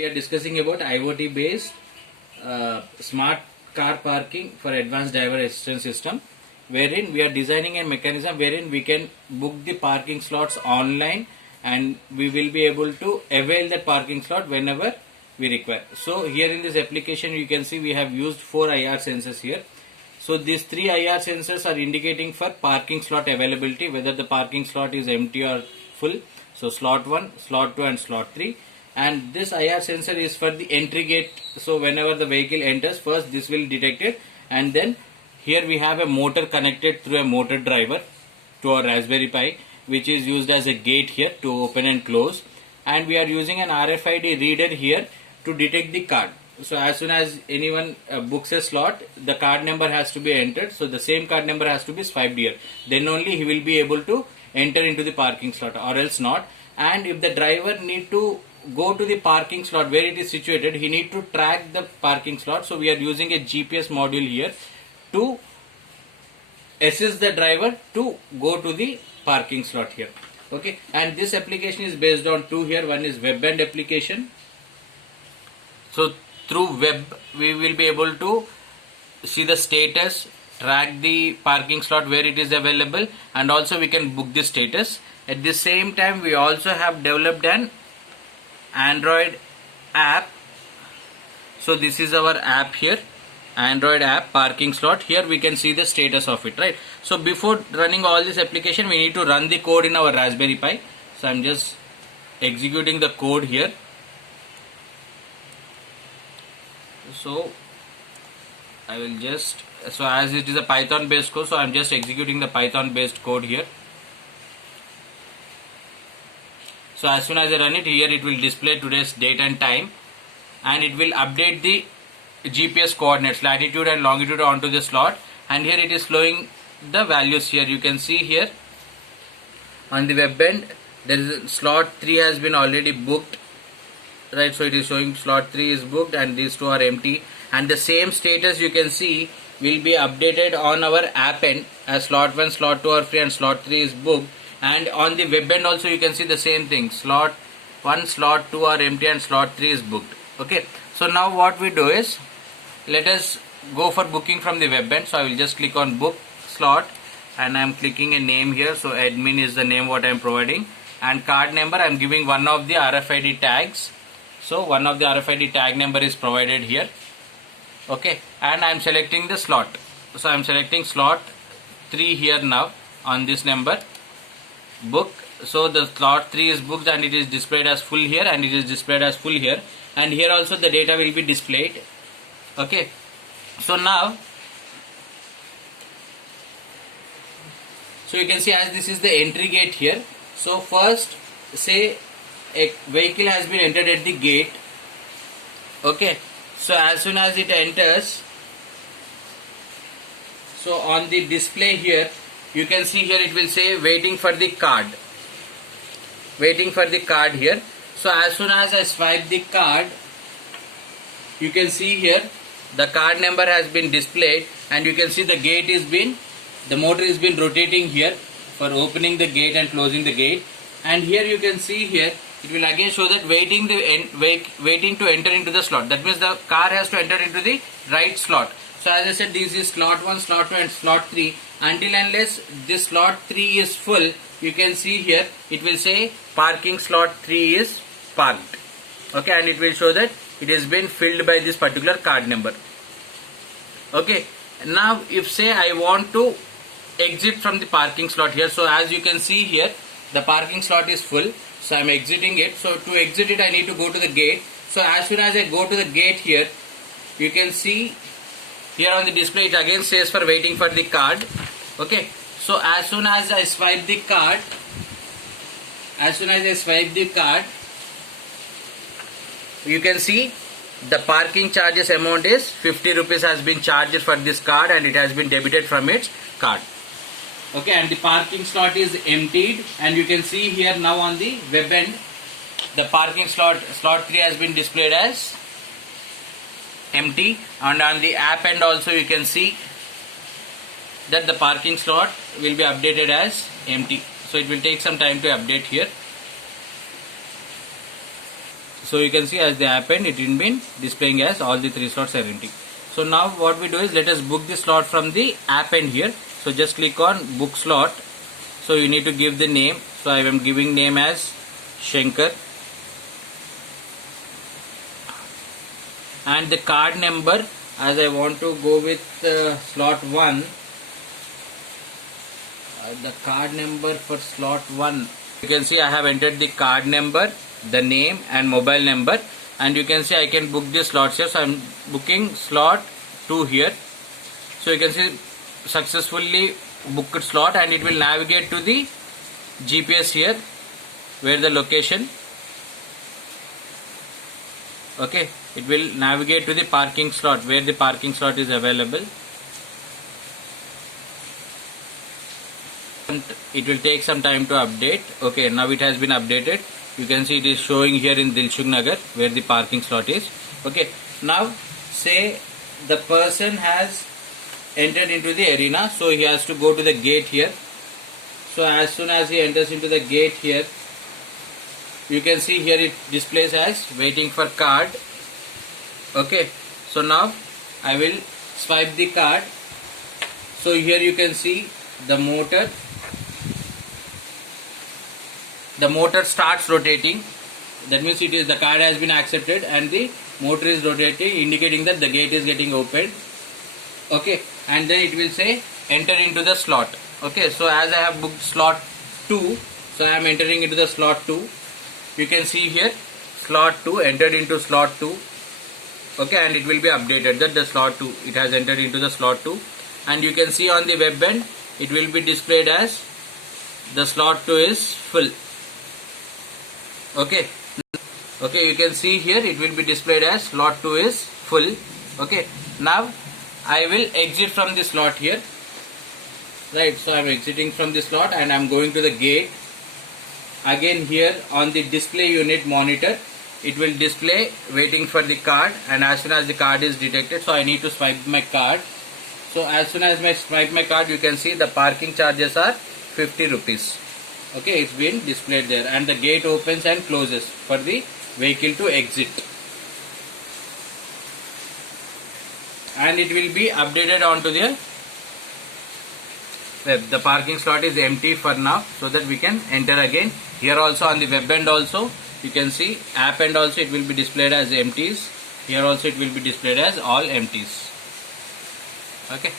We are discussing about IoT based smart car parking for advanced driver assistance system, wherein we are designing a mechanism wherein we can book the parking slots online and we will be able to avail that parking slot whenever we require. So here in this application you can see we have used 4 IR sensors here. So these 3 IR sensors are indicating for parking slot availability, whether the parking slot is empty or full. So slot 1, slot 2 and slot 3. And this IR sensor is for the entry gate. So whenever the vehicle enters, first this will detect it, and then here we have a motor connected through a motor driver to our Raspberry Pi, which is used as a gate here to open and close, and we are using an RFID reader here to detect the card. So as soon as anyone books a slot, the card number has to be entered. So the same card number has to be swiped here. Then only he will be able to enter into the parking slot, or else not. And if the driver need to go to the parking slot where it is situated, he need to track the parking slot. So we are using a GPS module here to assist the driver to go to the parking slot here. Okay, and this application is based on two here. One is web-end application. So through web we will be able to see the status, track the parking slot where it is available, and also we can book the status. At the same time, we also have developed an Android app. So this is our app here, Android app parking slot. Here we can see the status of it, right? So before running all this application, we need to run the code in our Raspberry Pi. So I'm just executing the code here. So I will just, so as it is a Python based code, so I'm just executing the Python based code here. So as soon as I run it, here it will display today's date and time, and it will update the GPS coordinates, latitude and longitude onto the slot, and here it is flowing the values here. You can see here on the web end there is slot 3 has been already booked, right? So it is showing slot 3 is booked and these two are empty, and the same status you can see will be updated on our app end as slot 1, slot 2 are free and slot 3 is booked. And on the web end also you can see the same thing, slot 1, slot 2 are empty and slot 3 is booked. Okay, so now what we do is, let us go for booking from the web end. So I will just click on book slot and I am clicking a name here. So admin is the name what I am providing, and card number I am giving one of the RFID tags. So one of the RFID tag number is provided here. Okay, and I am selecting the slot. So I am selecting slot 3 here now on this number, book. So the slot 3 is booked and it is displayed as full here, and it is displayed as full here, and here also the data will be displayed. Okay, so now, so you can see as this is the entry gate here. So first say a vehicle has been entered at the gate. Okay, so as soon as it enters, so on the display here you can see here it will say waiting for the card, waiting for the card here. So as soon as I swipe the card, you can see here the card number has been displayed, and you can see the gate is been, the motor is been rotating here for opening the gate and closing the gate. And here you can see here it will again show that waiting to enter into the slot. That means the car has to enter into the right slot. So as I said, this is slot 1, slot 2 and slot 3. Until unless this slot 3 is full, you can see here it will say parking slot 3 is parked. Okay, and it will show that it has been filled by this particular card number. Okay, now if say I want to exit from the parking slot here, so as you can see here the parking slot is full, so I am exiting it. So to exit it I need to go to the gate. So as soon as I go to the gate here, you can see here on the display it again says for waiting for the card. Okay, so as soon as I swipe the card, you can see the parking charges amount is 50 rupees has been charged for this card, and it has been debited from its card. Okay, and the parking slot is emptied, and you can see here now on the web end the parking slot 3 has been displayed as empty, and on the app end also you can see that the parking slot will be updated as empty. So it will take some time to update here. So you can see as the app end, it will be displaying as all the 3 slots are empty. So now what we do is, let us book the slot from the app end here. So just click on book slot. So you need to give the name. So I am giving name as Shankar, and the card number, as I want to go with slot 1, the card number for slot 1, you can see I have entered the card number, the name and mobile number, and you can see I can book the slots here. So I am booking slot 2 here. So you can see successfully booked slot, and it will navigate to the GPS here where the location. Okay, it will navigate to the parking slot where the parking slot is available. It will take some time to update. Okay, now it has been updated. You can see it is showing here in Dilshuk Nagar where the parking slot is. Okay, now say the person has entered into the arena, so he has to go to the gate here. So as soon as he enters into the gate here, you can see here it displays as waiting for card. Okay, so now I will swipe the card. So here you can see the motor starts rotating. That means it is, the card has been accepted and the motor is rotating, indicating that the gate is getting opened. Okay, and then it will say enter into the slot. Okay, so as I have booked slot 2, so I am entering into the slot 2. You can see here slot 2, entered into slot 2. Okay, and it will be updated that the slot 2, it has entered into the slot 2, and you can see on the web end it will be displayed as the slot 2 is full. Okay, you can see here it will be displayed as slot 2 is full. Okay, now I will exit from the slot here. Right, so I am exiting from the slot and I am going to the gate. Again here on the display unit monitor, it will display waiting for the card, and as soon as the card is detected, so I need to swipe my card. So as soon as I swipe my card, you can see the parking charges are 50 rupees. Okay, it's been displayed there, and the gate opens and closes for the vehicle to exit. And it will be updated onto the web. The parking slot is empty for now, so that we can enter again. Here also on the web end also, you can see app end also it will be displayed as empties. Here also it will be displayed as all empties. Okay.